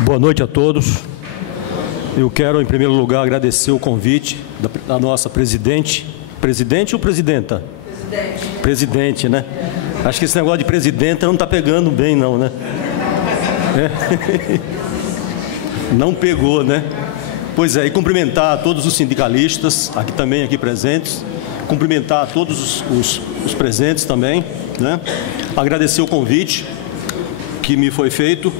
Boa noite a todos. Eu quero, em primeiro lugar, agradecer o convite da nossa presidente. Presidente ou presidenta? Presidente. Presidente, né? Acho que esse negócio de presidenta não está pegando bem, não, né? Não pegou, né? Pois é, e cumprimentar todos os sindicalistas, aqui presentes, cumprimentar todos os presentes também, né? Agradecer o convite que me foi feito,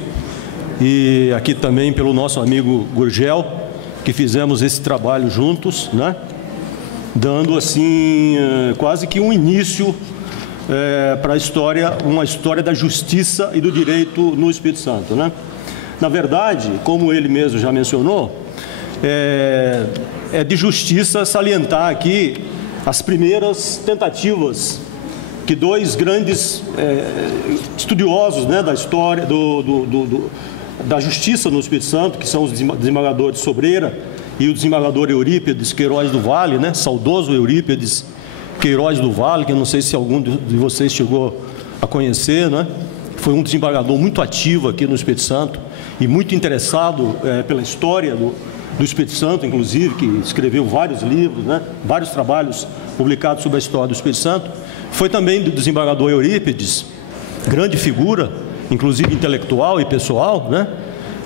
e aqui também pelo nosso amigo Gurgel, que fizemos esse trabalho juntos, né? Dando assim quase que um início para a história, uma história da justiça e do direito no Espírito Santo, né? Na verdade, como ele mesmo já mencionou, é de justiça salientar aqui as primeiras tentativas que dois grandes estudiosos, né, da história da justiça no Espírito Santo, que são os desembargadores Sobreira e o desembargador Eurípides Queiroz do Vale, né, saudoso Eurípides Queiroz do Vale, que eu não sei se algum de vocês chegou a conhecer, né? Foi um desembargador muito ativo aqui no Espírito Santo e muito interessado pela história do Espírito Santo, inclusive, que escreveu vários livros, né, vários trabalhos publicados sobre a história do Espírito Santo. Foi também do desembargador Eurípides, grande figura, inclusive intelectual e pessoal, né?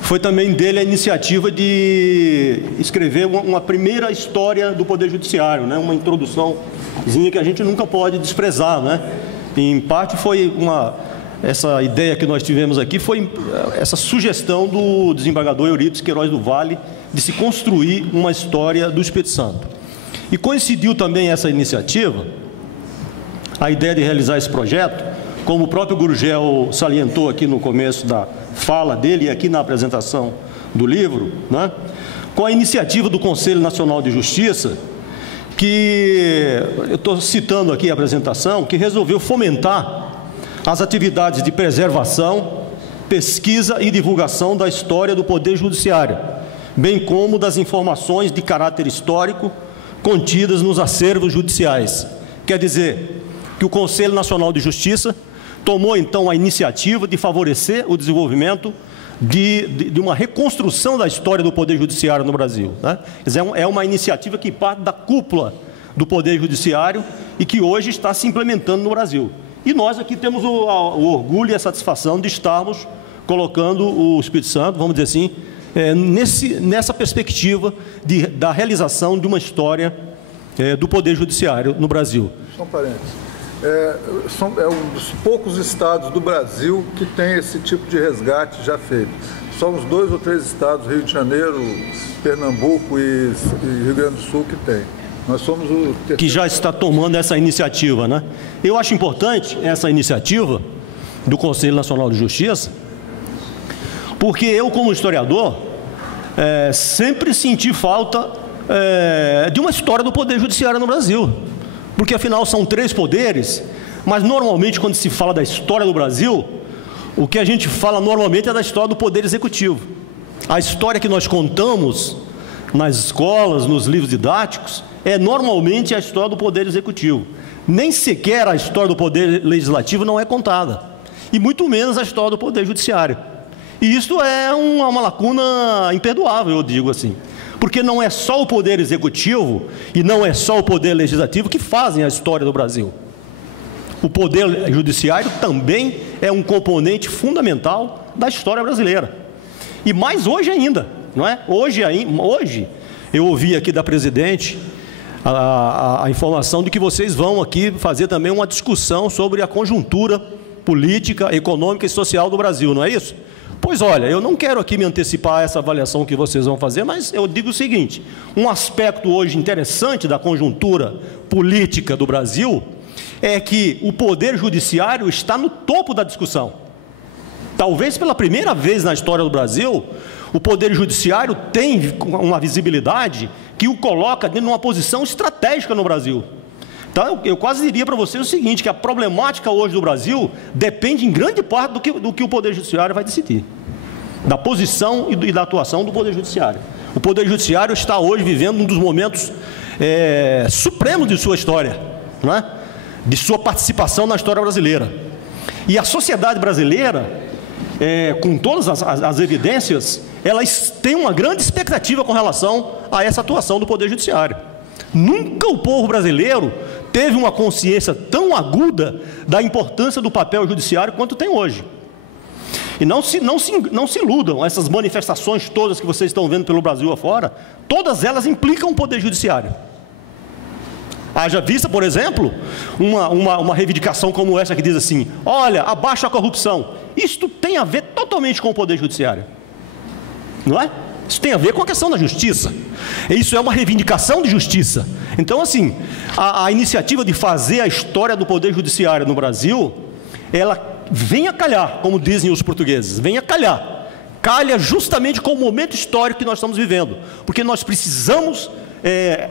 Foi também dele a iniciativa de escrever uma primeira história do Poder Judiciário, né? Uma introduçãozinha que a gente nunca pode desprezar, né? Em parte foi essa ideia que nós tivemos aqui, foi essa sugestão do desembargador Eurípides Queiroz do Vale de se construir uma história do Espírito Santo. E coincidiu também essa iniciativa, a ideia de realizar esse projeto, como o próprio Gurgel salientou aqui no começo da fala dele e aqui na apresentação do livro, né, com a iniciativa do Conselho Nacional de Justiça, que eu estou citando aqui a apresentação, que resolveu fomentar as atividades de preservação, pesquisa e divulgação da história do Poder Judiciário, bem como das informações de caráter histórico contidas nos acervos judiciais. Quer dizer, que o Conselho Nacional de Justiça tomou, então, a iniciativa de favorecer o desenvolvimento de uma reconstrução da história do Poder Judiciário no Brasil, né? É uma iniciativa que parte da cúpula do Poder Judiciário e que hoje está se implementando no Brasil. E nós aqui temos o orgulho e a satisfação de estarmos colocando o Espírito Santo, vamos dizer assim, nessa perspectiva da realização de uma história do Poder Judiciário no Brasil. Só um parênteses. É um dos poucos estados do Brasil que tem esse tipo de resgate já feito. Só uns 2 ou 3 estados, Rio de Janeiro, Pernambuco e Rio Grande do Sul, que tem. Nós somos o terceiro... Que já está tomando essa iniciativa, né? Eu acho importante essa iniciativa do Conselho Nacional de Justiça, porque eu, como historiador, sempre senti falta de uma história do Poder Judiciário no Brasil. Porque, afinal, são 3 poderes, mas, normalmente, quando se fala da história do Brasil, o que a gente fala, normalmente, é da história do Poder Executivo. A história que nós contamos nas escolas, nos livros didáticos, normalmente, a história do Poder Executivo. Nem sequer a história do Poder Legislativo não é contada, e muito menos a história do Poder Judiciário. E isso é uma lacuna imperdoável, eu digo assim. Porque não é só o Poder Executivo e não é só o Poder Legislativo que fazem a história do Brasil. O Poder Judiciário também é um componente fundamental da história brasileira. E mais hoje ainda, não é? Hoje eu ouvi aqui da presidente a informação de que vocês vão aqui fazer também uma discussão sobre a conjuntura política, econômica e social do Brasil, não é isso? Pois olha, eu não quero aqui me antecipar a essa avaliação que vocês vão fazer, mas eu digo o seguinte, um aspecto hoje interessante da conjuntura política do Brasil é que o Poder Judiciário está no topo da discussão. Talvez pela primeira vez na história do Brasil, o Poder Judiciário tem uma visibilidade que o coloca dentro de uma posição estratégica no Brasil. Então, eu quase diria para vocês o seguinte, que a problemática hoje do Brasil depende em grande parte do que o Poder Judiciário vai decidir. Da posição e da atuação do Poder Judiciário. O Poder Judiciário está hoje vivendo um dos momentos supremos de sua história, não é? De sua participação na história brasileira. E a sociedade brasileira com todas as evidências, elas têm uma grande expectativa com relação a essa atuação do Poder Judiciário. Nunca o povo brasileiro teve uma consciência tão aguda da importância do papel judiciário quanto tem hoje. E não se iludam, essas manifestações todas que vocês estão vendo pelo Brasil afora, todas elas implicam o Poder Judiciário. Haja vista, por exemplo, uma reivindicação como essa que diz assim: olha, abaixa a corrupção. Isto tem a ver totalmente com o Poder Judiciário, não é? Isso tem a ver com a questão da justiça. Isso é uma reivindicação de justiça. Então, assim, a iniciativa de fazer a história do Poder Judiciário no Brasil, ela vem a calhar, como dizem os portugueses, vem a calhar. Calha justamente com o momento histórico que nós estamos vivendo, porque nós precisamos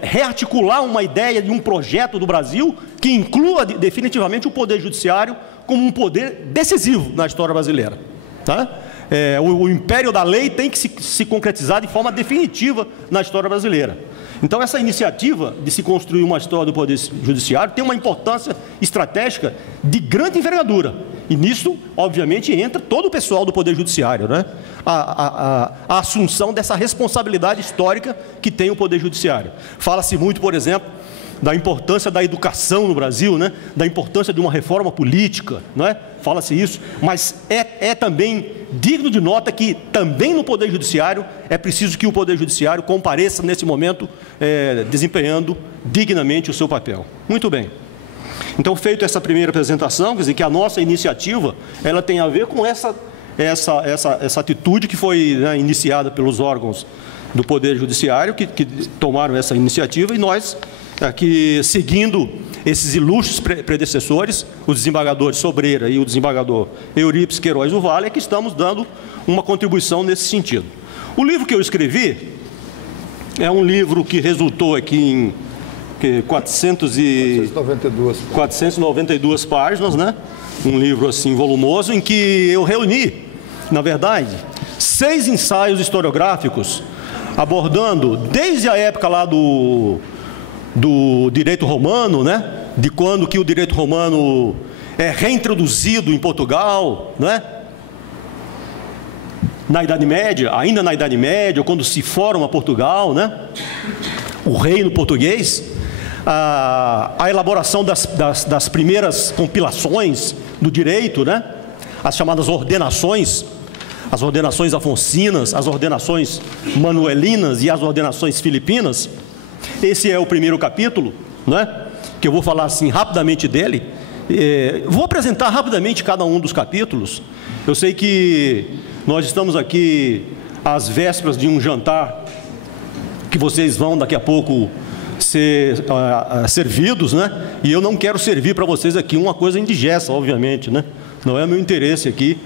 rearticular uma ideia de um projeto do Brasil que inclua definitivamente o Poder Judiciário como um poder decisivo na história brasileira, tá? O império da lei tem que se concretizar de forma definitiva na história brasileira. Então, essa iniciativa de se construir uma história do Poder Judiciário tem uma importância estratégica de grande envergadura. E nisso, obviamente, entra todo o pessoal do Poder Judiciário, né? A assunção dessa responsabilidade histórica que tem o Poder Judiciário. Fala-se muito, por exemplo, da importância da educação no Brasil, né? Da importância de uma reforma política, não é? Fala-se isso, mas é também digno de nota que também no Poder Judiciário é preciso que o Poder Judiciário compareça nesse momento desempenhando dignamente o seu papel. Muito bem. Então, feita essa primeira apresentação, quer dizer que a nossa iniciativa, ela tem a ver com essa atitude que foi, né, iniciada pelos órgãos do Poder Judiciário, que tomaram essa iniciativa, e nós, aqui, seguindo esses ilustres predecessores, o desembargador Sobreira e o desembargador Eurípides Queiroz do Vale, é que estamos dando uma contribuição nesse sentido. O livro que eu escrevi é um livro que resultou aqui em 492 páginas, né? Um livro assim volumoso, em que eu reuni, na verdade, 6 ensaios historiográficos, abordando desde a época lá do direito romano, né? De quando que o direito romano é reintroduzido em Portugal, né? Na Idade Média, ainda na Idade Média, ou quando se forma Portugal, né? O reino português, a elaboração das primeiras compilações do direito, né? As chamadas ordenações, as ordenações afonsinas, as ordenações manuelinas e as ordenações filipinas. Esse é o primeiro capítulo, né? Que eu vou falar assim rapidamente dele. Vou apresentar rapidamente cada um dos capítulos. Eu sei que nós estamos aqui às vésperas de um jantar que vocês vão daqui a pouco ser servidos, né? E eu não quero servir para vocês aqui uma coisa indigesta, obviamente, né? Não é meu interesse aqui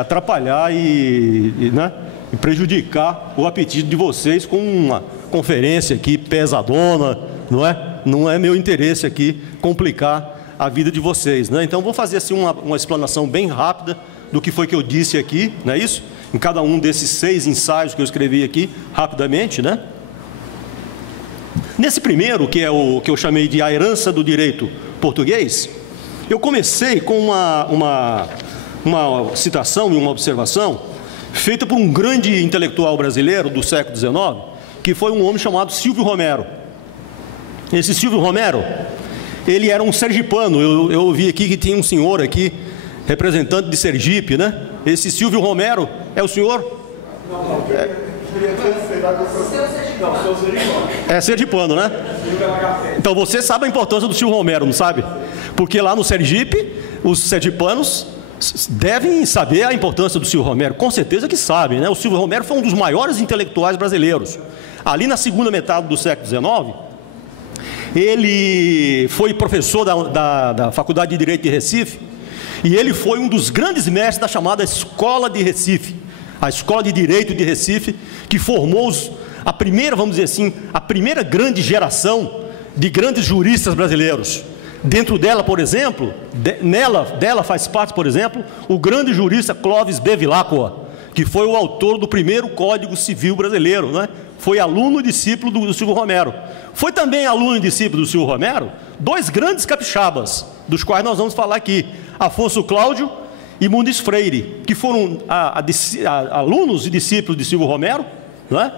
atrapalhar né? E prejudicar o apetite de vocês com uma conferência aqui pesadona, não é? Não é meu interesse aqui complicar a vida de vocês, né? Então vou fazer assim uma explanação bem rápida do que foi que eu disse aqui, não é isso? Em cada um desses 6 ensaios que eu escrevi aqui, rapidamente, né? Nesse primeiro, que é o que eu chamei de A Herança do Direito Português, eu comecei com uma citação e uma observação feita por um grande intelectual brasileiro do século XIX, que foi um homem chamado Silvio Romero. Esse Silvio Romero, ele era um sergipano. Eu ouvi aqui que tinha um senhor aqui, representante de Sergipe, né? Esse Silvio Romero é o senhor? Não, é sergipano, né? Então você sabe a importância do Silvio Romero, não sabe? Porque lá no Sergipe, os sergipanos devem saber a importância do Silvio Romero. Com certeza que sabem, né? O Silvio Romero foi um dos maiores intelectuais brasileiros. Ali na segunda metade do século XIX, ele foi professor da Faculdade de Direito de Recife, e ele foi um dos grandes mestres da chamada Escola de Recife, a Escola de Direito de Recife, que formou a primeira, vamos dizer assim, a primeira grande geração de grandes juristas brasileiros. Dentro dela, por exemplo, dela faz parte, por exemplo, o grande jurista Clóvis B. Vilacqua, que foi o autor do primeiro Código Civil brasileiro, né? Foi aluno e discípulo do Silvio Romero. Foi também aluno e discípulo do Silvio Romero 2 grandes capixabas, dos quais nós vamos falar aqui, Afonso Cláudio e Muniz Freire, que foram alunos e discípulos de Silvio Romero, não é?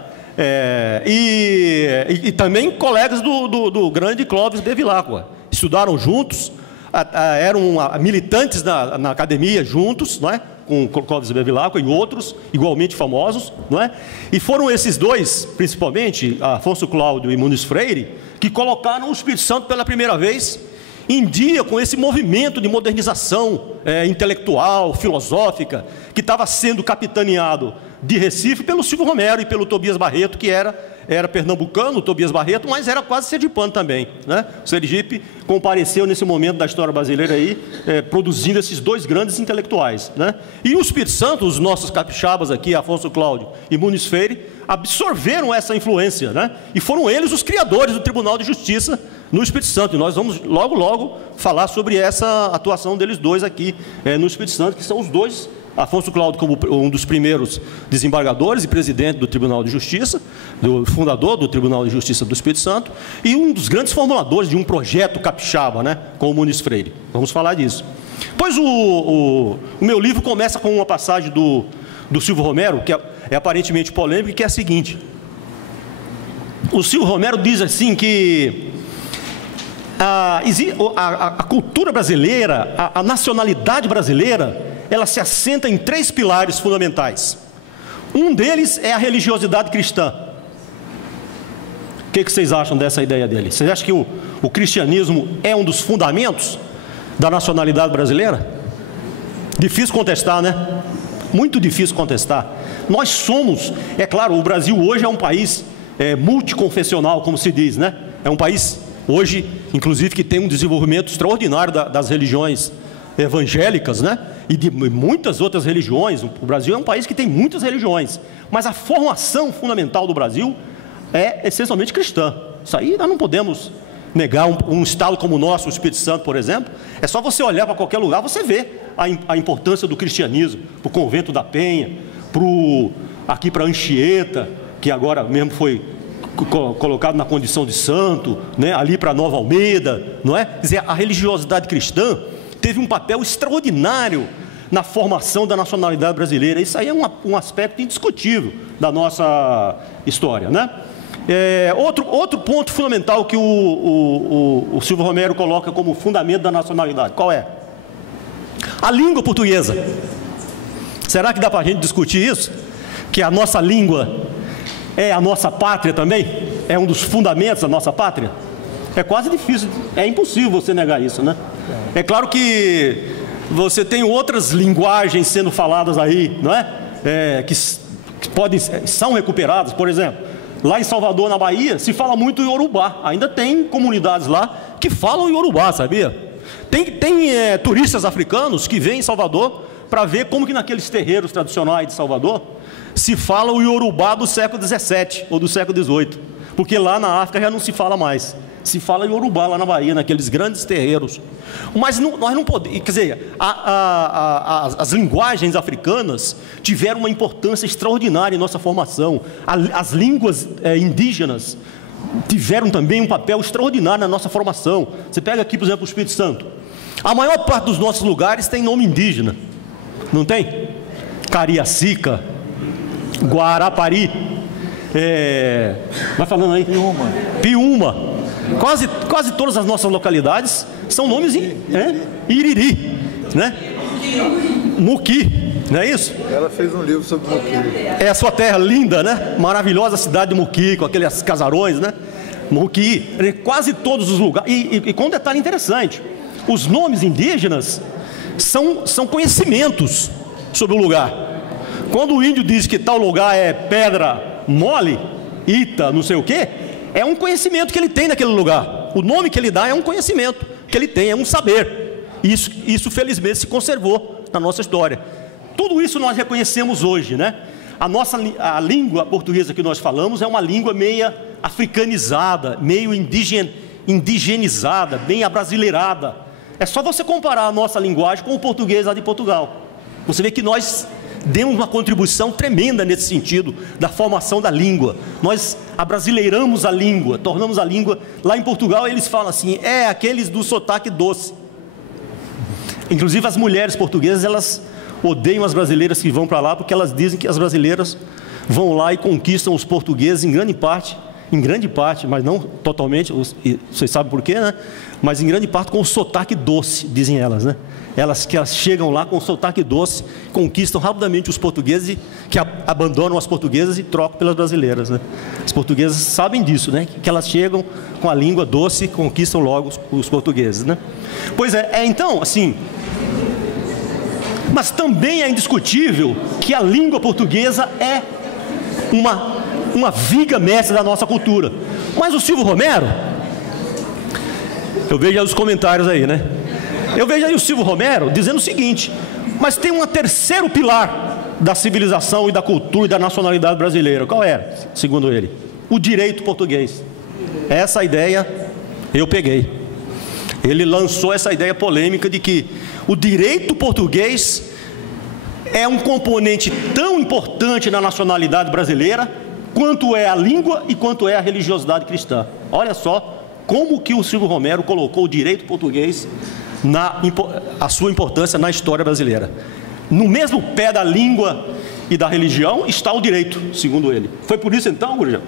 E também colegas do grande Clóvis Bevilacqua. Estudaram juntos, eram militantes na academia juntos, não é? Com Clóvis Bevilacqua e outros igualmente famosos, não é? E foram esses dois, principalmente Afonso Cláudio e Muniz Freire, que colocaram o Espírito Santo pela primeira vez em dia com esse movimento de modernização intelectual, filosófica, que estava sendo capitaneado de Recife pelo Silvio Romero e pelo Tobias Barreto, que era pernambucano, o Tobias Barreto, mas era quase sergipano também, né? O Sergipe compareceu nesse momento da história brasileira aí, produzindo esses dois grandes intelectuais, né? E o Espírito Santo, os nossos capixabas aqui, Afonso Cláudio e Muniz Freire, absorveram essa influência, né? E foram eles os criadores do Tribunal de Justiça no Espírito Santo. E nós vamos logo falar sobre essa atuação deles dois aqui no Espírito Santo, que são os dois, Afonso Cláudio como um dos primeiros desembargadores e presidente do Tribunal de Justiça, do fundador do Tribunal de Justiça do Espírito Santo, e um dos grandes formuladores de um projeto capixaba, né, com o Muniz Freire. Vamos falar disso. Pois o meu livro começa com uma passagem do Silvio Romero, que é aparentemente polêmica, que é a seguinte. O Silvio Romero diz assim que a cultura brasileira, a nacionalidade brasileira, ela se assenta em 3 pilares fundamentais. Um deles é a religiosidade cristã. O que vocês acham dessa ideia dele? Vocês acham que o cristianismo é um dos fundamentos da nacionalidade brasileira? Difícil contestar, né? Muito difícil contestar. Nós somos, é claro, o Brasil hoje é um país multiconfessional, como se diz, né? É um país hoje, inclusive, que tem um desenvolvimento extraordinário das religiões evangélicas, né? E de muitas outras religiões. O Brasil é um país que tem muitas religiões, mas a formação fundamental do Brasil é essencialmente cristã. Isso aí nós não podemos negar. Um estado como o nosso, o Espírito Santo, por exemplo, é só você olhar para qualquer lugar, você vê a importância do cristianismo, para o Convento da Penha, aqui para Anchieta, que agora mesmo foi colocado na condição de santo, né? Ali para Nova Almeida, não é? Quer dizer, a religiosidade cristã teve um papel extraordinário na formação da nacionalidade brasileira. Isso aí é um aspecto indiscutível da nossa história, né? Outro ponto fundamental que o Silvio Romero coloca como fundamento da nacionalidade, qual é? A língua portuguesa. Será que dá para a gente discutir isso? Que a nossa língua é a nossa pátria também? É um dos fundamentos da nossa pátria? É quase difícil, é impossível você negar isso, né? É claro que você tem outras linguagens sendo faladas aí, não é? Que são recuperadas. Por exemplo, lá em Salvador, na Bahia, se fala muito iorubá. Ainda tem comunidades lá que falam iorubá, sabia? Tem turistas africanos que vêm em Salvador para ver como que naqueles terreiros tradicionais de Salvador se fala o iorubá do século XVII ou do século XVIII. Porque lá na África já não se fala mais. Se fala iorubá lá na Bahia, naqueles grandes terreiros. Mas nós não podemos... Quer dizer, as linguagens africanas tiveram uma importância extraordinária em nossa formação. As línguas indígenas tiveram também um papel extraordinário na nossa formação. Você pega aqui, por exemplo, o Espírito Santo. A maior parte dos nossos lugares tem nome indígena. Não tem? Cariacica, Guarapari, vai falando aí. Piúma. Quase todas as nossas localidades são nomes Iriri, né? Muqui, não é isso? Ela fez um livro sobre Muqui. É a sua terra linda, né? Maravilhosa cidade de Muqui, com aqueles casarões, né? Muqui, quase todos os lugares. E com um detalhe interessante: os nomes indígenas são conhecimentos sobre o lugar. Quando o índio diz que tal lugar é pedra mole, Ita, não sei o quê, é um conhecimento que ele tem naquele lugar. O nome que ele dá é um conhecimento que ele tem, é um saber. Isso felizmente se conservou na nossa história. Tudo isso nós reconhecemos hoje, né? A língua portuguesa que nós falamos é uma língua meio africanizada, meio indigenizada, bem abrasileirada. É só você comparar a nossa linguagem com o português lá de Portugal. Você vê que nós demos uma contribuição tremenda nesse sentido, da formação da língua. Nós abrasileiramos a língua, tornamos a língua... Lá em Portugal eles falam assim, aqueles do sotaque doce. Inclusive as mulheres portuguesas, elas odeiam as brasileiras que vão para lá, porque elas dizem que as brasileiras vão lá e conquistam os portugueses em grande parte, mas não totalmente, vocês sabem por quê, né? Mas em grande parte com o sotaque doce, dizem elas, né? Elas chegam lá com o sotaque doce, conquistam rapidamente os portugueses, que abandonam as portuguesas e trocam pelas brasileiras, né? As portuguesas sabem disso, né? Que elas chegam com a língua doce e conquistam logo os portugueses, né? Pois é, então, assim... Mas também é indiscutível que a língua portuguesa é uma viga mestra da nossa cultura. Mas o Silvio Romero, eu vejo aí os comentários aí, né? Eu vejo aí o Silvio Romero dizendo o seguinte: mas tem um terceiro pilar da civilização e da cultura e da nacionalidade brasileira. Qual é, segundo ele? O direito português. Essa ideia eu peguei. Ele lançou essa ideia polêmica de que o direito português é um componente tão importante na nacionalidade brasileira quanto é a língua e quanto é a religiosidade cristã. Olha só como que o Silvio Romero colocou o direito português a sua importância na história brasileira. No mesmo pé da língua e da religião está o direito, segundo ele. Foi por isso então, Gurgel,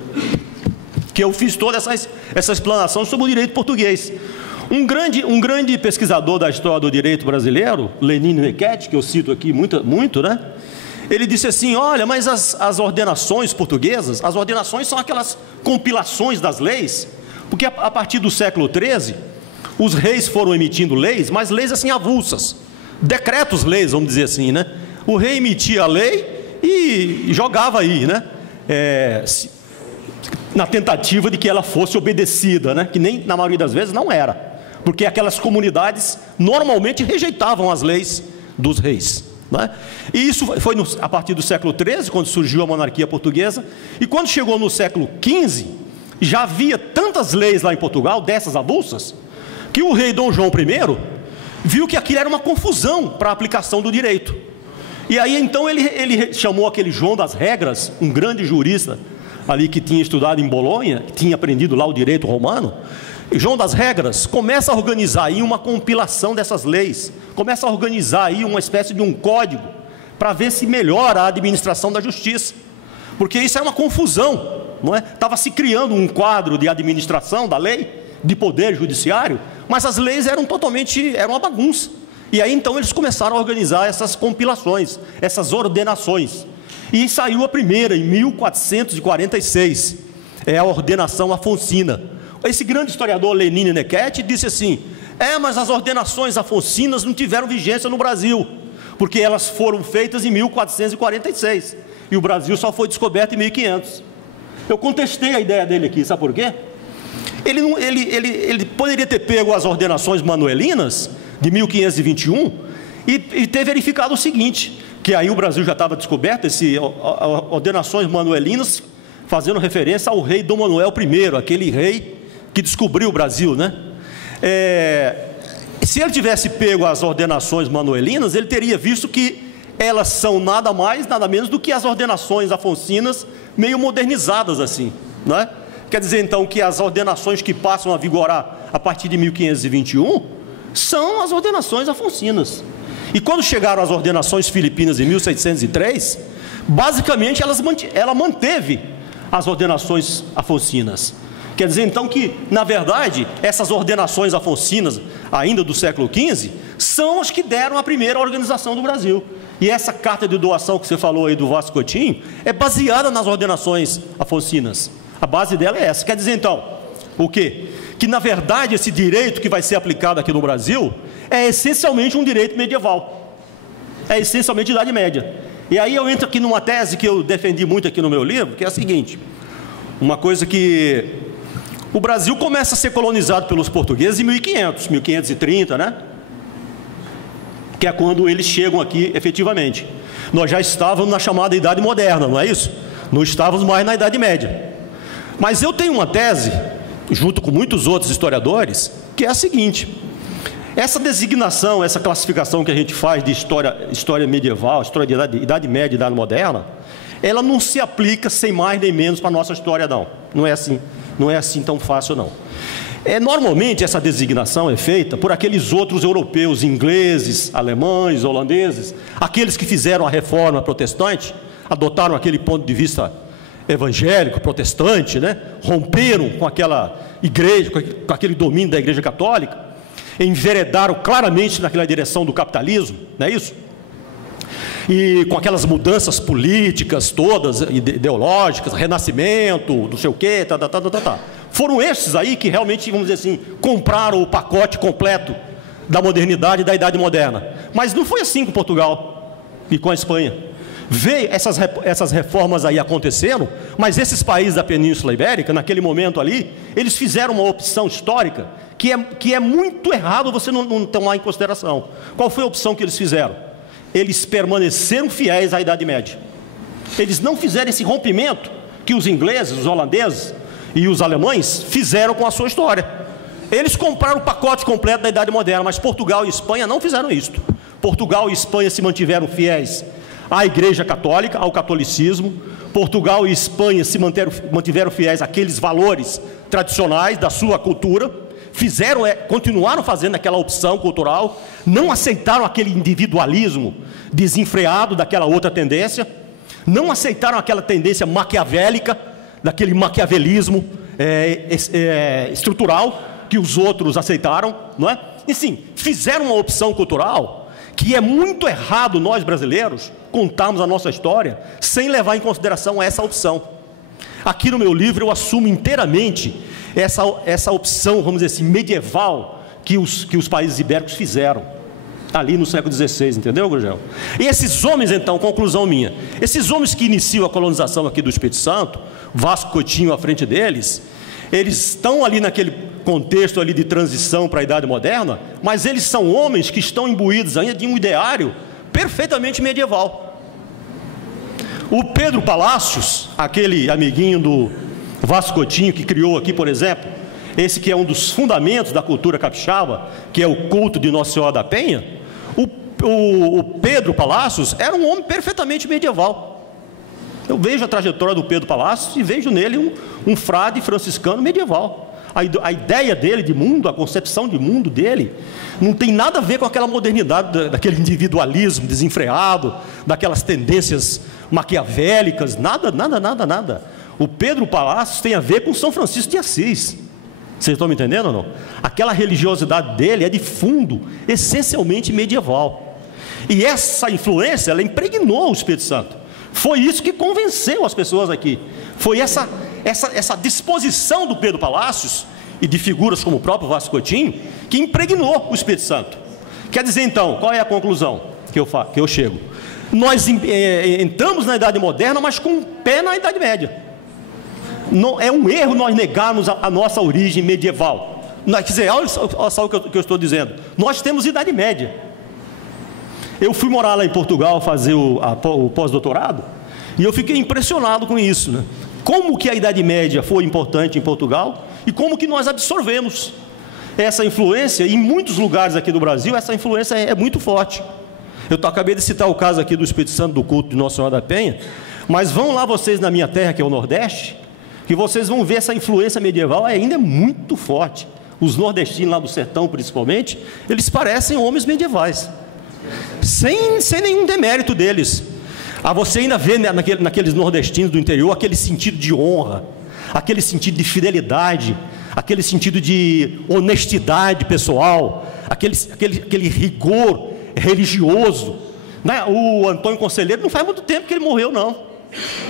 que eu fiz toda essa explanação sobre o direito português. Um grande pesquisador da história do direito brasileiro, Lenine Nequete, que eu cito aqui muito, né? Ele disse assim: olha, mas as ordenações portuguesas, as ordenações são aquelas compilações das leis, porque a partir do século XIII, os reis foram emitindo leis, mas leis assim avulsas, decretos-leis, vamos dizer assim, né? O rei emitia a lei e jogava aí, né? Na tentativa de que ela fosse obedecida, né? Que nem na maioria das vezes não era, porque aquelas comunidades normalmente rejeitavam as leis dos reis, né? E isso foi a partir do século XIII, quando surgiu a monarquia portuguesa, e quando chegou no século XV, já havia tantas leis lá em Portugal, dessas avulsas, que o rei Dom João I viu que aquilo era uma confusão para a aplicação do direito. E aí então ele chamou aquele João das Regras, um grande jurista ali que tinha estudado em Bolonha, que tinha aprendido lá o direito romano. João das Regras começa a organizar aí uma compilação dessas leis, começa a organizar aí uma espécie de um código para ver se melhora a administração da justiça, porque isso era uma confusão, não é? Estava se criando um quadro de administração da lei, de poder judiciário, mas as leis eram uma bagunça. E aí então eles começaram a organizar essas compilações, essas ordenações, e saiu a primeira em 1446, é a ordenação afonsina. Esse grande historiador Lenine Nequete disse assim: mas as ordenações afonsinas não tiveram vigência no Brasil, porque elas foram feitas em 1446, e o Brasil só foi descoberto em 1500. Eu contestei a ideia dele aqui, sabe por quê? Ele poderia ter pego as ordenações manuelinas de 1521 e ter verificado o seguinte, que aí o Brasil já estava descoberto, ordenações manuelinas, fazendo referência ao rei Dom Manuel I, aquele rei que descobriu o Brasil, né? Se ele tivesse pego as ordenações manuelinas, ele teria visto que elas são nada mais, nada menos do que as ordenações afonsinas meio modernizadas assim, não é? Quer dizer então que as ordenações que passam a vigorar a partir de 1521 são as ordenações afonsinas. E quando chegaram as ordenações filipinas em 1603, basicamente ela manteve as ordenações afonsinas. Quer dizer então que, na verdade, essas ordenações afonsinas, ainda do século XV, são as que deram a primeira organização do Brasil. E essa carta de doação que você falou aí do Vasco Coutinho é baseada nas ordenações afonsinas. A base dela é essa. Quer dizer então, o quê? Que na verdade esse direito que vai ser aplicado aqui no Brasil é essencialmente um direito medieval. É essencialmente Idade Média. E aí eu entro aqui numa tese que eu defendi muito aqui no meu livro, que é a seguinte: uma coisa que o Brasil começa a ser colonizado pelos portugueses em 1500, 1530, né? Que é quando eles chegam aqui efetivamente. Nós já estávamos na chamada Idade Moderna, não é isso? Não estávamos mais na Idade Média. Mas eu tenho uma tese, junto com muitos outros historiadores, que é a seguinte: essa designação, essa classificação que a gente faz de história medieval, história de Idade Média e Idade Moderna, ela não se aplica sem mais nem menos para a nossa história, não. Não é assim tão fácil, não. Normalmente essa designação é feita por aqueles outros europeus, ingleses, alemães, holandeses, aqueles que fizeram a reforma protestante, adotaram aquele ponto de vista evangélico, protestante, né? Romperam com aquela igreja, com aquele domínio da Igreja Católica, enveredaram claramente naquela direção do capitalismo, não é isso? E com aquelas mudanças políticas todas, ideológicas, renascimento, não sei o quê, Foram esses aí que realmente, vamos dizer assim, compraram o pacote completo da modernidade e da Idade Moderna. Mas não foi assim com Portugal e com a Espanha. Veio essas reformas aí acontecendo, mas esses países da Península Ibérica, naquele momento ali, eles fizeram uma opção histórica que é muito errado você não tomar em consideração. Qual foi a opção que eles fizeram? Eles permaneceram fiéis à Idade Média. Eles não fizeram esse rompimento que os ingleses, os holandeses e os alemães fizeram com a sua história. Eles compraram o pacote completo da Idade Moderna, mas Portugal e Espanha não fizeram isto. Portugal e Espanha se mantiveram fiéis à Igreja Católica, ao catolicismo. Portugal e Espanha se mantiveram fiéis àqueles valores tradicionais da sua cultura. Continuaram fazendo aquela opção cultural, não aceitaram aquele individualismo desenfreado daquela outra tendência, não aceitaram aquela tendência maquiavélica, daquele maquiavelismo estrutural que os outros aceitaram, não é? E sim, fizeram uma opção cultural que é muito errado nós brasileiros contarmos a nossa história sem levar em consideração essa opção. Aqui no meu livro eu assumo inteiramente essa opção, vamos dizer assim, medieval que os países ibéricos fizeram ali no século XVI, entendeu, Gurgel? E esses homens, então, conclusão minha, esses homens que iniciam a colonização aqui do Espírito Santo, Vasco Coutinho à frente deles, eles estão ali naquele contexto ali de transição para a Idade Moderna, mas eles são homens que estão imbuídos ainda de um ideário perfeitamente medieval. O Pedro Palácios, aquele amiguinho do Vasco Coutinho que criou aqui, por exemplo, esse que é um dos fundamentos da cultura capixaba, que é o culto de Nossa Senhora da Penha, o Pedro Palácios era um homem perfeitamente medieval. Eu vejo a trajetória do Pedro Palácios e vejo nele um frade franciscano medieval. A ideia dele de mundo, a concepção de mundo dele, não tem nada a ver com aquela modernidade, daquele individualismo desenfreado, daquelas tendências maquiavélicas, nada. O Pedro Palácios tem a ver com São Francisco de Assis. Vocês estão me entendendo ou não? Aquela religiosidade dele é de fundo, essencialmente medieval. E essa influência, ela impregnou o Espírito Santo. Foi isso que convenceu as pessoas aqui. Foi essa disposição do Pedro Palácios e de figuras como o próprio Vasco Coutinho que impregnou o Espírito Santo. Quer dizer, então, qual é a conclusão que eu chego? Nós entramos na Idade Moderna, mas com um pé na Idade Média. Não, é um erro nós negarmos a nossa origem medieval. Quer dizer, olha só o que eu estou dizendo. Nós temos Idade Média. Eu fui morar lá em Portugal fazer o pós-doutorado e eu fiquei impressionado com isso, né? Como que a Idade Média foi importante em Portugal e como que nós absorvemos essa influência. Em muitos lugares aqui do Brasil, essa influência é muito forte. Eu acabei de citar o caso aqui do Espírito Santo, do culto de Nossa Senhora da Penha, mas vão lá vocês na minha terra, que é o Nordeste, que vocês vão ver essa influência medieval ainda é muito forte. Os nordestinos lá do sertão, principalmente, eles parecem homens medievais, sem nenhum demérito deles. Você ainda vê naqueles nordestinos do interior aquele sentido de honra, aquele sentido de fidelidade, aquele sentido de honestidade pessoal, aquele rigor religioso, né? O Antônio Conselheiro não faz muito tempo que ele morreu, não,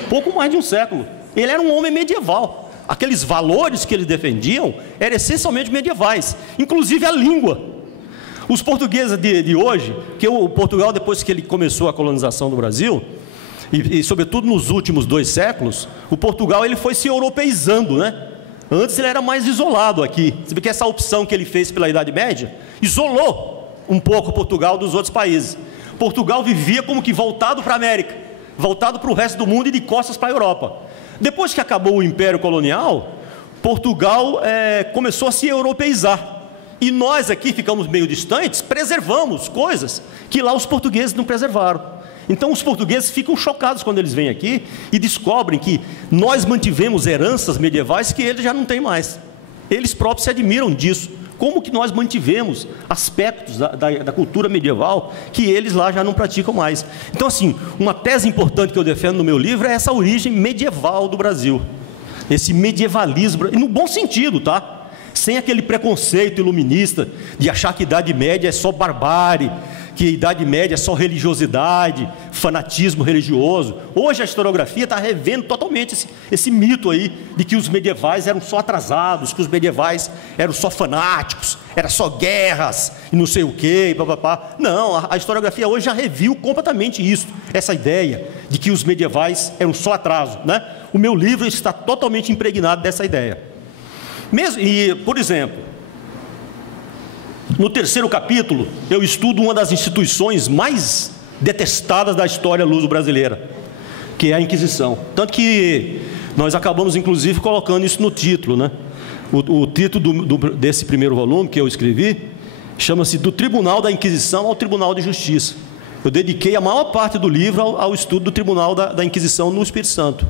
pouco mais de um século. Ele era um homem medieval. Aqueles valores que eles defendiam eram essencialmente medievais, inclusive a língua. Os portugueses de hoje, que o Portugal, depois que ele começou a colonização do Brasil, e sobretudo nos últimos 2 séculos, o Portugal ele foi se europeizando, né? Antes ele era mais isolado aqui. Você vê que essa opção que ele fez pela Idade Média isolou um pouco Portugal dos outros países. Portugal vivia como que voltado para a América, voltado para o resto do mundo e de costas para a Europa. Depois que acabou o Império Colonial, Portugal começou a se europeizar. E nós aqui ficamos meio distantes, preservamos coisas que lá os portugueses não preservaram. Então os portugueses ficam chocados quando eles vêm aqui e descobrem que nós mantivemos heranças medievais que eles já não têm mais. eles próprios se admiram disso. Como que nós mantivemos aspectos da cultura medieval que eles lá já não praticam mais. Então, assim, uma tese importante que eu defendo no meu livro é essa origem medieval do Brasil. Esse medievalismo, no bom sentido, tá? Sem aquele preconceito iluminista de achar que Idade Média é só barbárie, que Idade Média é só religiosidade, fanatismo religioso. Hoje a historiografia está revendo totalmente esse mito aí de que os medievais eram só atrasados, que os medievais eram só fanáticos, era só guerras e não sei o quê, papapá. Não, a historiografia hoje já reviu completamente isso, essa ideia de que os medievais eram só atraso, né? O meu livro está totalmente impregnado dessa ideia. E, por exemplo, no 3º capítulo, eu estudo uma das instituições mais detestadas da história luso-brasileira, que é a Inquisição. Tanto que nós acabamos, inclusive, colocando isso no título, né? O título desse primeiro volume que eu escrevi chama-se Do Tribunal da Inquisição ao Tribunal de Justiça. Eu dediquei a maior parte do livro ao estudo do Tribunal da Inquisição no Espírito Santo.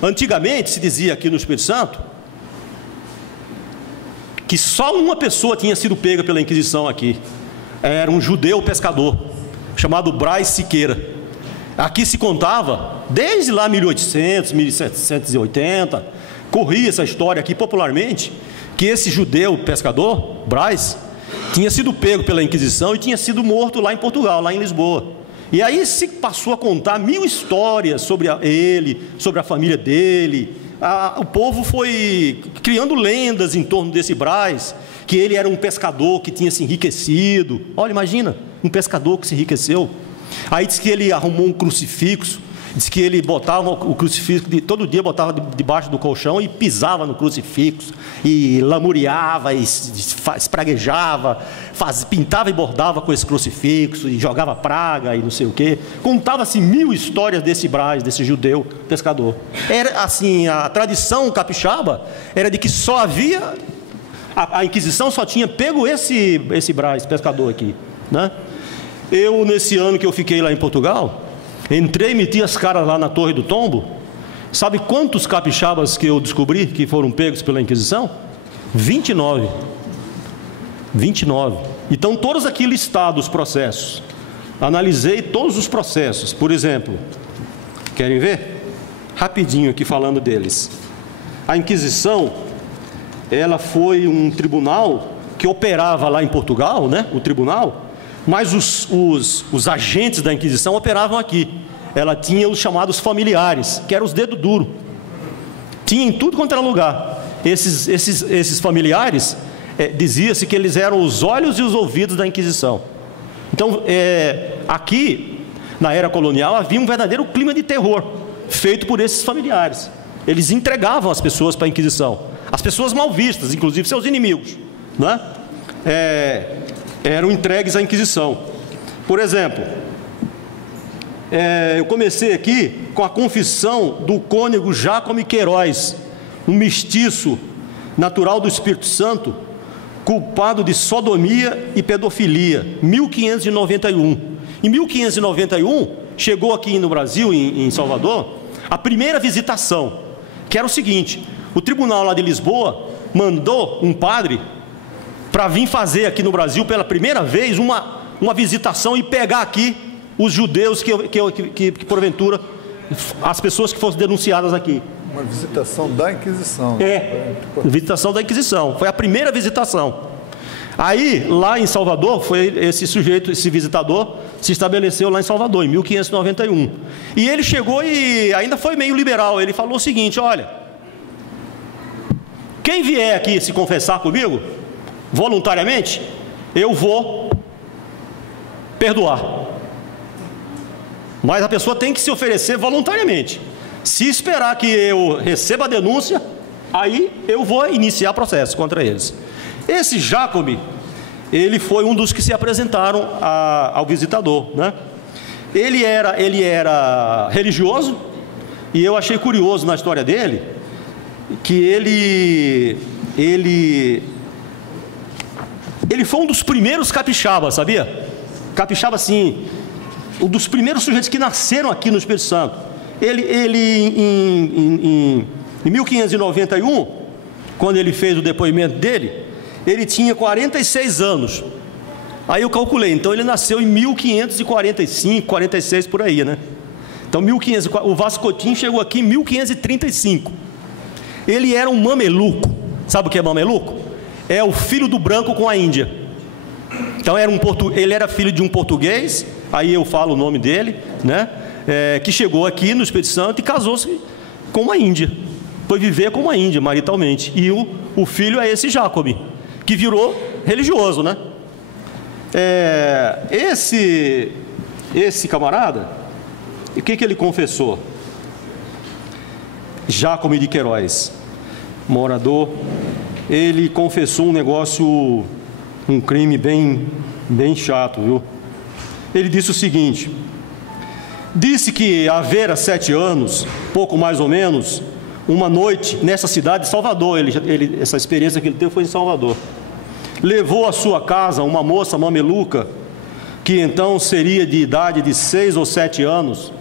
Antigamente, se dizia aqui no Espírito Santo que só uma pessoa tinha sido pega pela Inquisição aqui. Era um judeu pescador, chamado Braz Siqueira. Aqui se contava, desde lá 1800, 1780, corria essa história aqui popularmente, que esse judeu pescador, Braz, tinha sido pego pela Inquisição e tinha sido morto lá em Portugal, lá em Lisboa. E aí se passou a contar 1000 histórias sobre ele, sobre a família dele. O povo foi criando lendas em torno desse Braz, que ele era um pescador que tinha se enriquecido. Olha, imagina, um pescador que se enriqueceu. Aí diz que ele arrumou um crucifixo, diz que ele botava o crucifixo, todo dia botava debaixo do colchão e pisava no crucifixo, e lamuriava, e espraguejava, pintava e bordava com esse crucifixo, e jogava praga e não sei o quê. Contava-se 1000 histórias desse Braz, desse judeu pescador. Era assim, a tradição capixaba era de que só havia, a Inquisição só tinha pego esse Braz pescador aqui, né? Eu, nesse ano que eu fiquei lá em Portugal, entrei e meti as caras lá na Torre do Tombo. Sabe quantos capixabas que eu descobri que foram pegos pela Inquisição? 29. 29. Então, todos aqui listados os processos. Analisei todos os processos. Por exemplo, querem ver? Rapidinho aqui falando deles. A Inquisição, ela foi um tribunal que operava lá em Portugal, né? O tribunal. Mas os agentes da Inquisição operavam aqui. Ela tinha os chamados familiares, que eram os dedos duros. Tinha em tudo quanto era lugar. Esses familiares, dizia-se que eles eram os olhos e os ouvidos da Inquisição. Então, aqui, na era colonial, havia um verdadeiro clima de terror, feito por esses familiares. Eles entregavam as pessoas para a Inquisição. As pessoas mal vistas, inclusive seus inimigos, né? Eram entregues à Inquisição. Por exemplo, eu comecei aqui com a confissão do cônego Jacome Queiroz, um mestiço natural do Espírito Santo, culpado de sodomia e pedofilia, 1591. Em 1591, chegou aqui no Brasil, em Salvador, a primeira visitação, que era o seguinte: o tribunal lá de Lisboa mandou um padre para vir fazer aqui no Brasil pela primeira vez uma visitação e pegar aqui os judeus que porventura, as pessoas que fossem denunciadas aqui. Uma visitação da Inquisição. Visitação da Inquisição. Foi a primeira visitação. Aí, lá em Salvador, foi esse sujeito, esse visitador, se estabeleceu lá em Salvador, em 1591. E ele chegou e ainda foi meio liberal. Ele falou o seguinte: olha, quem vier aqui se confessar comigo, voluntariamente, eu vou perdoar. Mas a pessoa tem que se oferecer voluntariamente. Se esperar que eu receba a denúncia, aí eu vou iniciar processo contra eles. Esse Jacome, ele foi um dos que se apresentaram ao visitador, né? Ele era religioso, e eu achei curioso na história dele que ele foi um dos primeiros capixabas, sabia? Capixaba, assim, um dos primeiros sujeitos que nasceram aqui no Espírito Santo. Ele em 1591, quando ele fez o depoimento dele, ele tinha 46 anos. Aí eu calculei, então ele nasceu em 1545, 46 por aí, né? Então 1500, o Vasco Coutinho chegou aqui em 1535. Ele era um mameluco. Sabe o que é mameluco? É o filho do branco com a Índia. Então ele era filho de um português, aí eu falo o nome dele, né? Que chegou aqui no Espírito Santo e casou-se com uma índia. Foi viver com uma índia maritalmente. E o filho é esse Jacob, que virou religioso, né? Esse camarada, o que ele confessou? Jacob de Queiroz, morador, ele confessou um negócio, um crime bem chato, viu? Ele disse o seguinte: disse que havera 7 anos, pouco mais ou menos, uma noite nessa cidade de Salvador, essa experiência que ele teve foi em Salvador. Levou à sua casa uma moça mameluca, que então seria de idade de 6 ou 7 anos,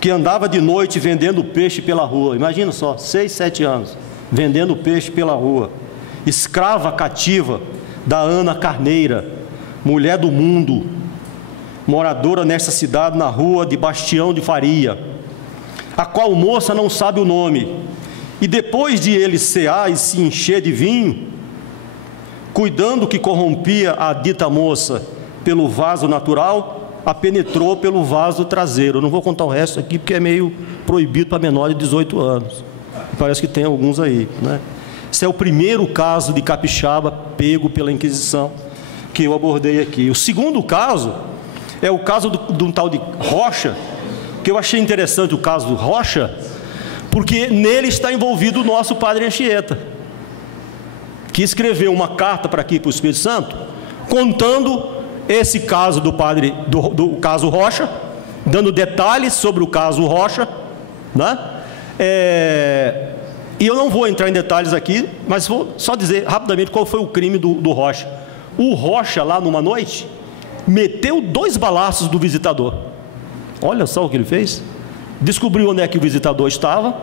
que andava de noite vendendo peixe pela rua. Imagina só, 6, 7 anos, vendendo peixe pela rua. Escrava cativa da Ana Carneira, mulher do mundo, moradora nesta cidade na rua de Bastião de Faria, a qual moça não sabe o nome. E depois de ele cear e se encher de vinho, cuidando que corrompia a dita moça pelo vaso natural, a penetrou pelo vaso traseiro. Eu não vou contar o resto aqui porque é meio proibido para menor de 18 anos. Parece que tem alguns aí, né? Esse é o primeiro caso de capixaba pego pela Inquisição que eu abordei aqui. O segundo caso é o caso de um tal de Rocha, que eu achei interessante o caso do Rocha, porque nele está envolvido o nosso padre Anchieta, que escreveu uma carta para aqui, para o Espírito Santo, contando esse caso do padre, do caso Rocha, dando detalhes sobre o caso Rocha, né? E eu não vou entrar em detalhes aqui, mas vou só dizer rapidamente qual foi o crime do Rocha. O Rocha, lá numa noite, meteu 2 balaços do visitador. Olha só o que ele fez. Descobriu onde é que o visitador estava,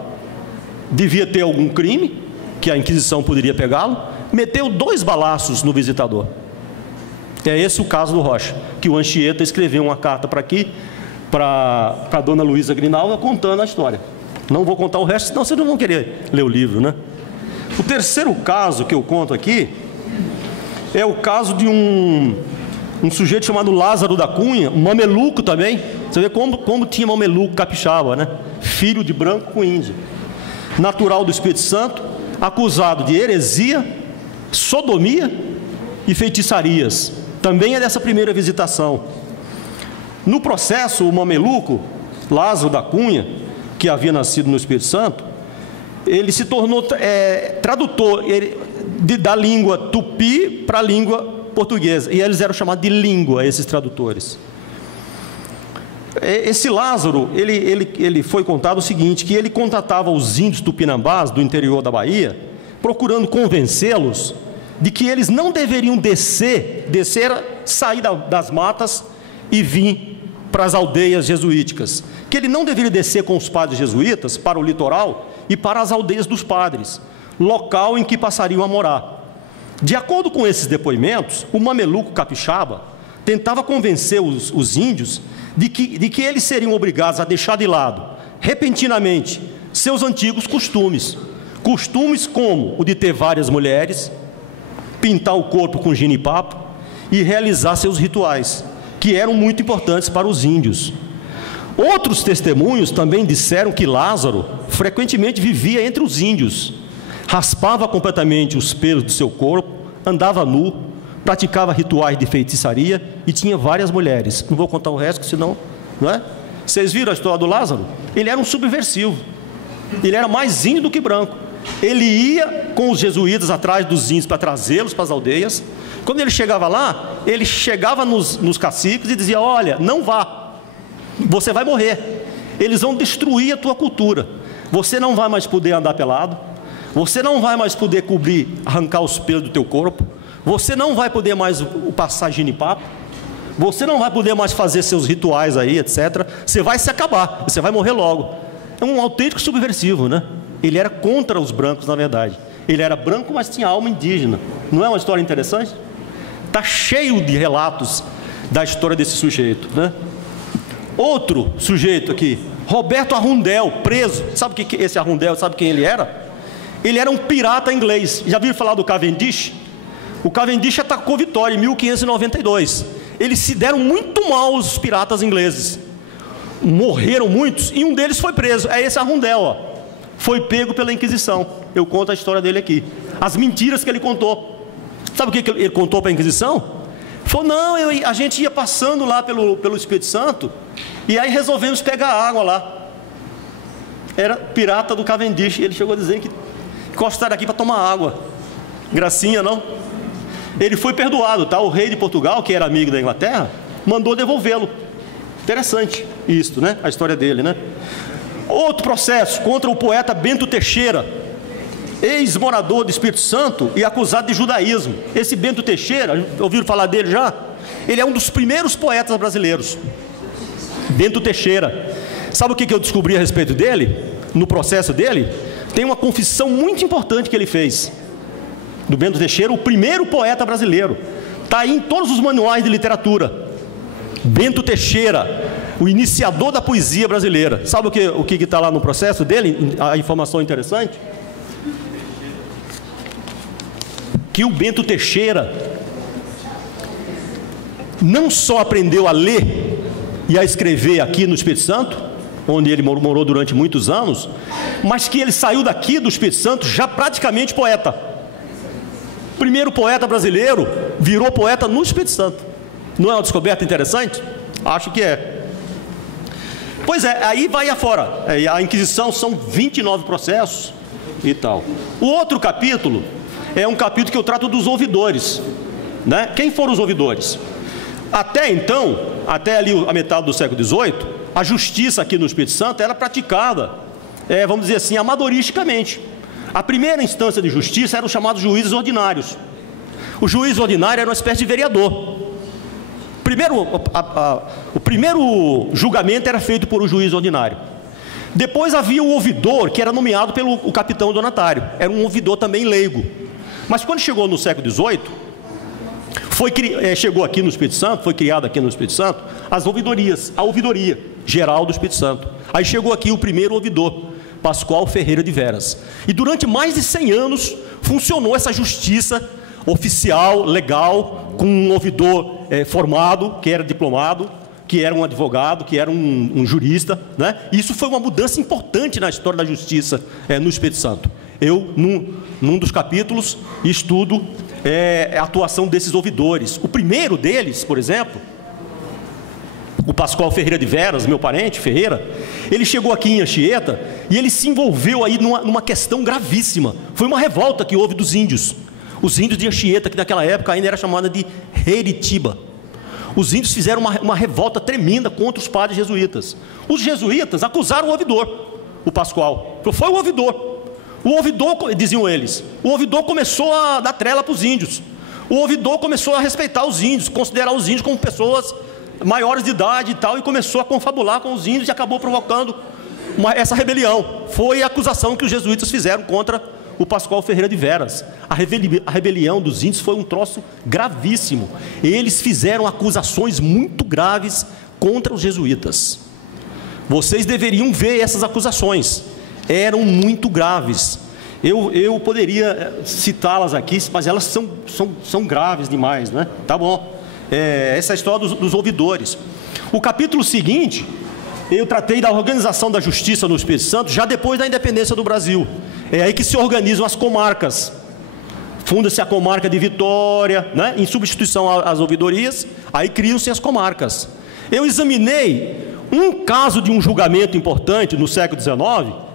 devia ter algum crime, que a Inquisição poderia pegá-lo, meteu 2 balaços no visitador. É esse o caso do Rocha, que o Anchieta escreveu uma carta para aqui, para a dona Luísa Grinalda, contando a história. Não vou contar o resto, senão vocês não vão querer ler o livro, né? O terceiro caso que eu conto aqui é o caso de um sujeito chamado Lázaro da Cunha, um mameluco também. Você vê como tinha mameluco capixaba, né? Filho de branco com índio, natural do Espírito Santo, acusado de heresia, sodomia e feitiçarias. Também é dessa primeira visitação. No processo, o mameluco, Lázaro da Cunha, que havia nascido no Espírito Santo, ele se tornou tradutor da língua tupi para a língua portuguesa, e eles eram chamados de língua, esses tradutores. Esse Lázaro, ele foi contado o seguinte, que ele contatava os índios tupinambás do interior da Bahia, procurando convencê-los de que eles não deveriam descer era sair das matas e vir para as aldeias jesuíticas, que ele não deveria descer com os padres jesuítas para o litoral e para as aldeias dos padres, local em que passariam a morar. De acordo com esses depoimentos, o mameluco capixaba tentava convencer os índios de que eles seriam obrigados a deixar de lado, repentinamente, seus antigos costumes como o de ter várias mulheres, pintar o corpo com ginipapo e realizar seus rituais, que eram muito importantes para os índios. Outros testemunhos também disseram que Lázaro frequentemente vivia entre os índios, raspava completamente os pelos do seu corpo, andava nu, praticava rituais de feitiçaria e tinha várias mulheres. Não vou contar o resto, senão, não é? Vocês viram a história do Lázaro? Ele era um subversivo, ele era mais índio do que branco. Ele ia com os jesuítas atrás dos índios para trazê-los para as aldeias. Quando ele chegava lá, ele chegava nos caciques e dizia: olha, não vá, você vai morrer, eles vão destruir a tua cultura, você não vai mais poder andar pelado, você não vai mais poder cobrir, arrancar os pelos do teu corpo, você não vai poder mais passar ginipapo, você não vai poder mais fazer seus rituais aí, etc. Você vai se acabar, você vai morrer logo. É um autêntico subversivo, né? Ele era contra os brancos, na verdade. Ele era branco, mas tinha alma indígena. Não é uma história interessante? Está cheio de relatos da história desse sujeito, né? Outro sujeito aqui, Roberto Arundel, preso. Sabe o que esse Arundel, sabe quem ele era? Ele era um pirata inglês. Já viram falar do Cavendish? O Cavendish atacou Vitória em 1592. Eles se deram muito mal, os piratas ingleses. Morreram muitos e um deles foi preso. É esse Arundel, ó. Foi pego pela Inquisição. Eu conto a história dele aqui. As mentiras que ele contou. Sabe o que ele contou para a Inquisição? Falou, não, a gente ia passando lá pelo Espírito Santo e aí resolvemos pegar água lá. Era pirata do Cavendish. Ele chegou a dizer que encostaram aqui para tomar água. Gracinha, não? Ele foi perdoado, tá? O rei de Portugal, que era amigo da Inglaterra, mandou devolvê-lo. Interessante isso, né? A história dele, né? Outro processo contra o poeta Bento Teixeira, ex-morador do Espírito Santo e acusado de judaísmo. Esse Bento Teixeira, ouviram falar dele já? Ele é um dos primeiros poetas brasileiros. Bento Teixeira. Sabe o que eu descobri a respeito dele? No processo dele, tem uma confissão muito importante que ele fez. Do Bento Teixeira, o primeiro poeta brasileiro. Está aí em todos os manuais de literatura. Bento Teixeira, o iniciador da poesia brasileira. Sabe o que está lá no processo dele? A informação interessante? Que o Bento Teixeira não só aprendeu a ler e a escrever aqui no Espírito Santo, onde ele morou durante muitos anos, mas que ele saiu daqui do Espírito Santo já praticamente poeta. O primeiro poeta brasileiro virou poeta no Espírito Santo. Não é uma descoberta interessante? Acho que é. Pois é, aí vai afora. A Inquisição são 29 processos e tal. O outro capítulo é um capítulo que eu trato dos ouvidores, né? Quem foram os ouvidores? Até então, até ali a metade do século XVIII, a justiça aqui no Espírito Santo era praticada, vamos dizer assim, amadoristicamente. A primeira instância de justiça eram os chamados juízes ordinários. O juiz ordinário era uma espécie de vereador. O primeiro julgamento era feito por um juiz ordinário. Depois havia o ouvidor, que era nomeado pelo capitão donatário. Era um ouvidor também leigo. Mas quando chegou no século XVIII, chegou aqui no Espírito Santo, foi criada aqui no Espírito Santo, as ouvidorias, a ouvidoria geral do Espírito Santo. Aí chegou aqui o primeiro ouvidor, Pascoal Ferreira de Veras. E durante mais de 100 anos funcionou essa justiça oficial, legal, com um ouvidor formado, que era diplomado, que era um advogado, que era um jurista, né? Isso foi uma mudança importante na história da justiça no Espírito Santo. Eu, num dos capítulos, estudo a atuação desses ouvidores. O primeiro deles, por exemplo, o Pascoal Ferreira de Veras, meu parente, Ferreira, ele chegou aqui em Anchieta e ele se envolveu aí numa questão gravíssima. Foi uma revolta que houve dos índios. Os índios de Anchieta, que naquela época ainda era chamada de Heritiba. Os índios fizeram uma revolta tremenda contra os padres jesuítas. Os jesuítas acusaram o ouvidor, o Pascoal. Foi o ouvidor. O ouvidor, diziam eles, o ouvidor começou a dar trela para os índios. O ouvidor começou a respeitar os índios, considerar os índios como pessoas maiores de idade e tal, e começou a confabular com os índios e acabou provocando essa rebelião. Foi a acusação que os jesuítas fizeram contra o Pascoal Ferreira de Veras. A rebelião dos índios foi um troço gravíssimo. Eles fizeram acusações muito graves contra os jesuítas. Vocês deveriam ver essas acusações. Eram muito graves. Eu poderia citá-las aqui, mas elas são graves demais, né? Tá bom. Essa é a história dos ouvidores. O capítulo seguinte, eu tratei da organização da justiça no Espírito Santo, já depois da independência do Brasil. É aí que se organizam as comarcas. Funda-se a comarca de Vitória, né? Em substituição às ouvidorias, aí criam-se as comarcas. Eu examinei um caso de um julgamento importante no século XIX,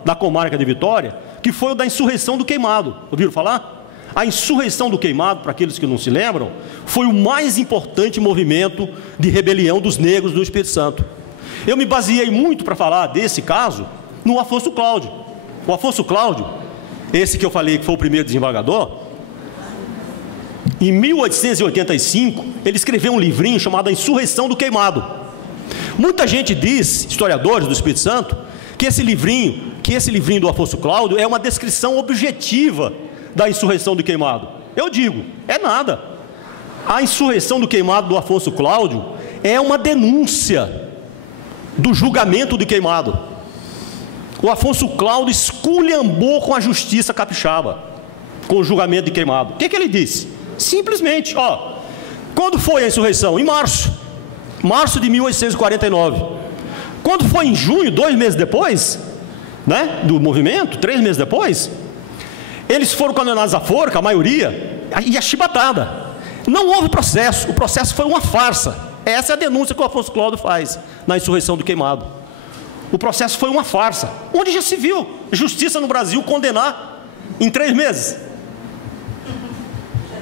da comarca de Vitória, que foi o da insurreição do Queimado. Ouviram falar? A insurreição do Queimado, para aqueles que não se lembram, foi o mais importante movimento de rebelião dos negros do Espírito Santo. Eu me baseei muito para falar desse caso no Afonso Cláudio. O Afonso Cláudio, esse que eu falei que foi o primeiro desembargador, em 1885, ele escreveu um livrinho chamado A Insurreição do Queimado. Muita gente diz, historiadores do Espírito Santo, que esse livrinho do Afonso Cláudio é uma descrição objetiva da insurreição do Queimado? Eu digo, é nada. A insurreição do Queimado do Afonso Cláudio é uma denúncia do julgamento do Queimado. O Afonso Cláudio esculhambou com a justiça capixaba, com o julgamento de Queimado. O que ele disse? Simplesmente, quando foi a insurreição? Em março de 1849. Quando foi em junho, 2 meses depois, né, do movimento, 3 meses depois, eles foram condenados à forca, a maioria, e a chibatada. Não houve processo, o processo foi uma farsa. Essa é a denúncia que o Afonso Cláudio faz na insurreição do Queimado. O processo foi uma farsa, onde já se viu justiça no Brasil condenar em 3 meses.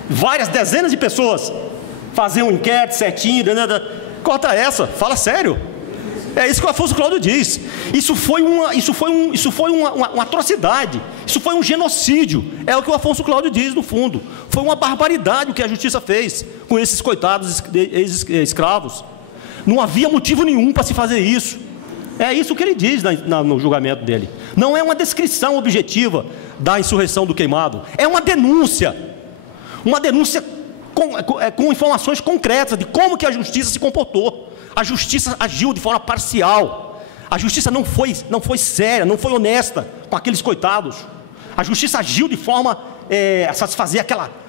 Várias dezenas de pessoas fazer um inquérito certinho, corta essa, fala sério. É isso que o Afonso Cláudio diz. Isso foi uma atrocidade, isso foi um genocídio. É o que o Afonso Cláudio diz no fundo. Foi uma barbaridade o que a justiça fez com esses coitados ex-escravos. Não havia motivo nenhum para se fazer isso. É isso que ele diz no julgamento dele. Não é uma descrição objetiva da insurreição do Queimado. É uma denúncia com informações concretas de como que a justiça se comportou. A justiça agiu de forma parcial. A justiça não foi séria, não foi honesta com aqueles coitados. A justiça agiu de forma a satisfazer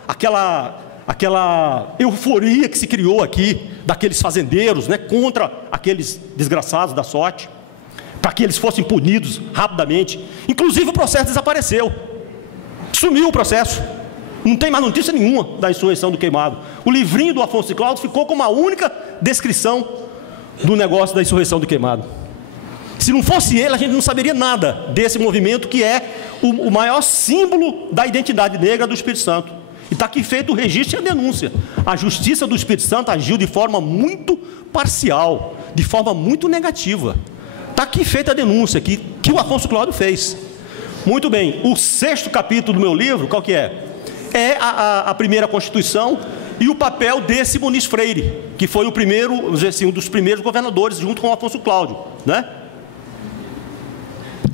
aquela euforia que se criou aqui daqueles fazendeiros, né, contra aqueles desgraçados da sorte, para que eles fossem punidos rapidamente. Inclusive o processo desapareceu, sumiu o processo, não tem mais notícia nenhuma da insurreição do Queimado. O livrinho do Afonso Cláudio ficou com uma única descrição do negócio da insurreição do Queimado. Se não fosse ele, a gente não saberia nada desse movimento que é o maior símbolo da identidade negra do Espírito Santo. E está aqui feito o registro e a denúncia. A justiça do Espírito Santo agiu de forma muito parcial, de forma muito negativa. Está aqui feita a denúncia que o Afonso Cláudio fez. Muito bem, o 6º capítulo do meu livro, qual que é? É a primeira Constituição e o papel desse Muniz Freire, que foi o primeiro, vamos dizer assim, um dos primeiros governadores, junto com o Afonso Cláudio, né?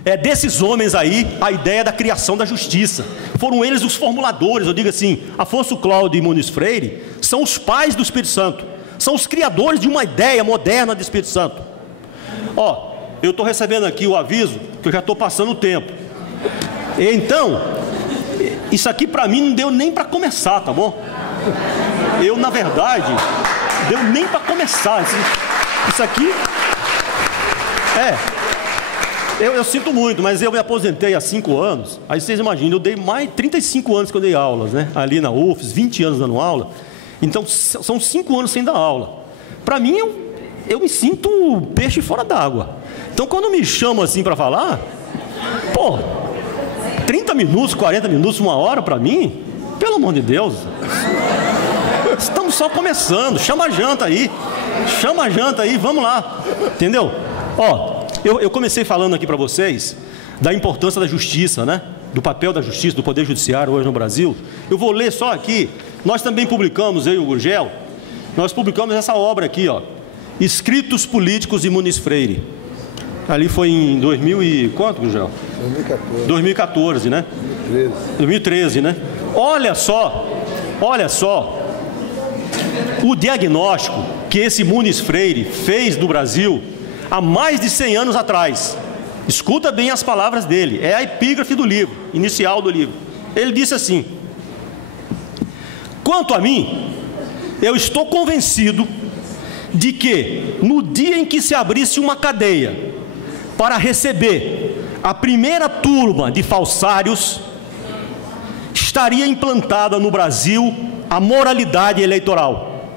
É desses homens aí a ideia da criação da justiça. Foram eles os formuladores, eu digo assim, Afonso Cláudio e Muniz Freire são os pais do Espírito Santo, são os criadores de uma ideia moderna do Espírito Santo. Eu estou recebendo aqui o aviso que eu já estou passando o tempo. Então, isso aqui para mim não deu nem para começar, tá bom? Eu, na verdade, deu nem para começar. Isso aqui eu sinto muito, mas eu me aposentei há 5 anos. Aí vocês imaginam, eu dei mais 35 anos que eu dei aulas, né? Ali na UFES, 20 anos dando aula. Então, são 5 anos sem dar aula. Para mim, eu me sinto peixe fora d'água. Então, quando me chamam assim para falar, 30 minutos, 40 minutos, 1 hora para mim, pelo amor de Deus, estamos só começando. Chama a janta aí, vamos lá, entendeu? Eu comecei falando aqui para vocês da importância da justiça, né? Do papel da justiça, do Poder Judiciário hoje no Brasil. Eu vou ler só aqui. Nós também publicamos, eu e o Gurgel, nós publicamos essa obra aqui, Escritos Políticos de Muniz Freire. Ali foi em 2000 e quanto, Gurgel? 2014, né? 2013, né? Olha só o diagnóstico que esse Muniz Freire fez do Brasil há mais de 100 anos atrás. Escuta bem as palavras dele, é a epígrafe do livro, inicial do livro. Ele disse assim: quanto a mim, eu estou convencido de que no dia em que se abrisse uma cadeia para receber a primeira turma de falsários, estaria implantada no Brasil a moralidade eleitoral.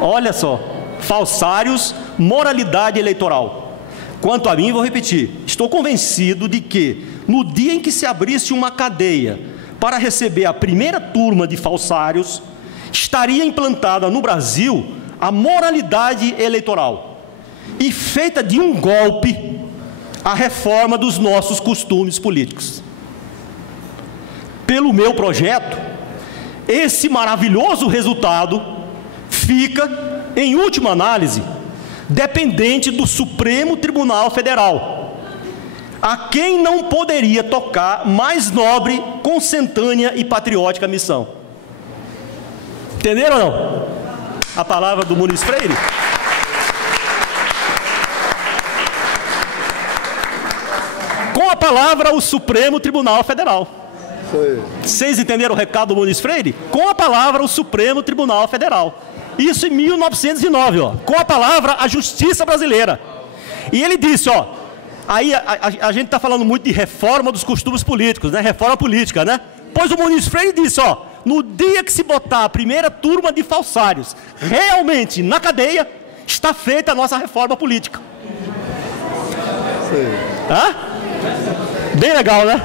Olha só, falsários, moralidade eleitoral. Quanto a mim, vou repetir, estou convencido de que no dia em que se abrisse uma cadeia para receber a primeira turma de falsários, estaria implantada no Brasil a moralidade eleitoral e feita de um golpe a reforma dos nossos costumes políticos. Pelo meu projeto, esse maravilhoso resultado fica, em última análise, dependente do Supremo Tribunal Federal. a quem não poderia tocar mais nobre, consentânea e patriótica missão. Entenderam ou não? A palavra do Muniz Freire. Com a palavra, o Supremo Tribunal Federal. Vocês entenderam o recado do Muniz Freire? Com a palavra, o Supremo Tribunal Federal. Isso em 1909, ó. Com a palavra, a Justiça Brasileira. E ele disse, ó, aí a gente está falando muito de reforma dos costumes políticos, né? Reforma política, né? Pois o Muniz Freire disse, ó, no dia que se botar a primeira turma de falsários realmente na cadeia, está feita a nossa reforma política. Hã? Bem legal, né?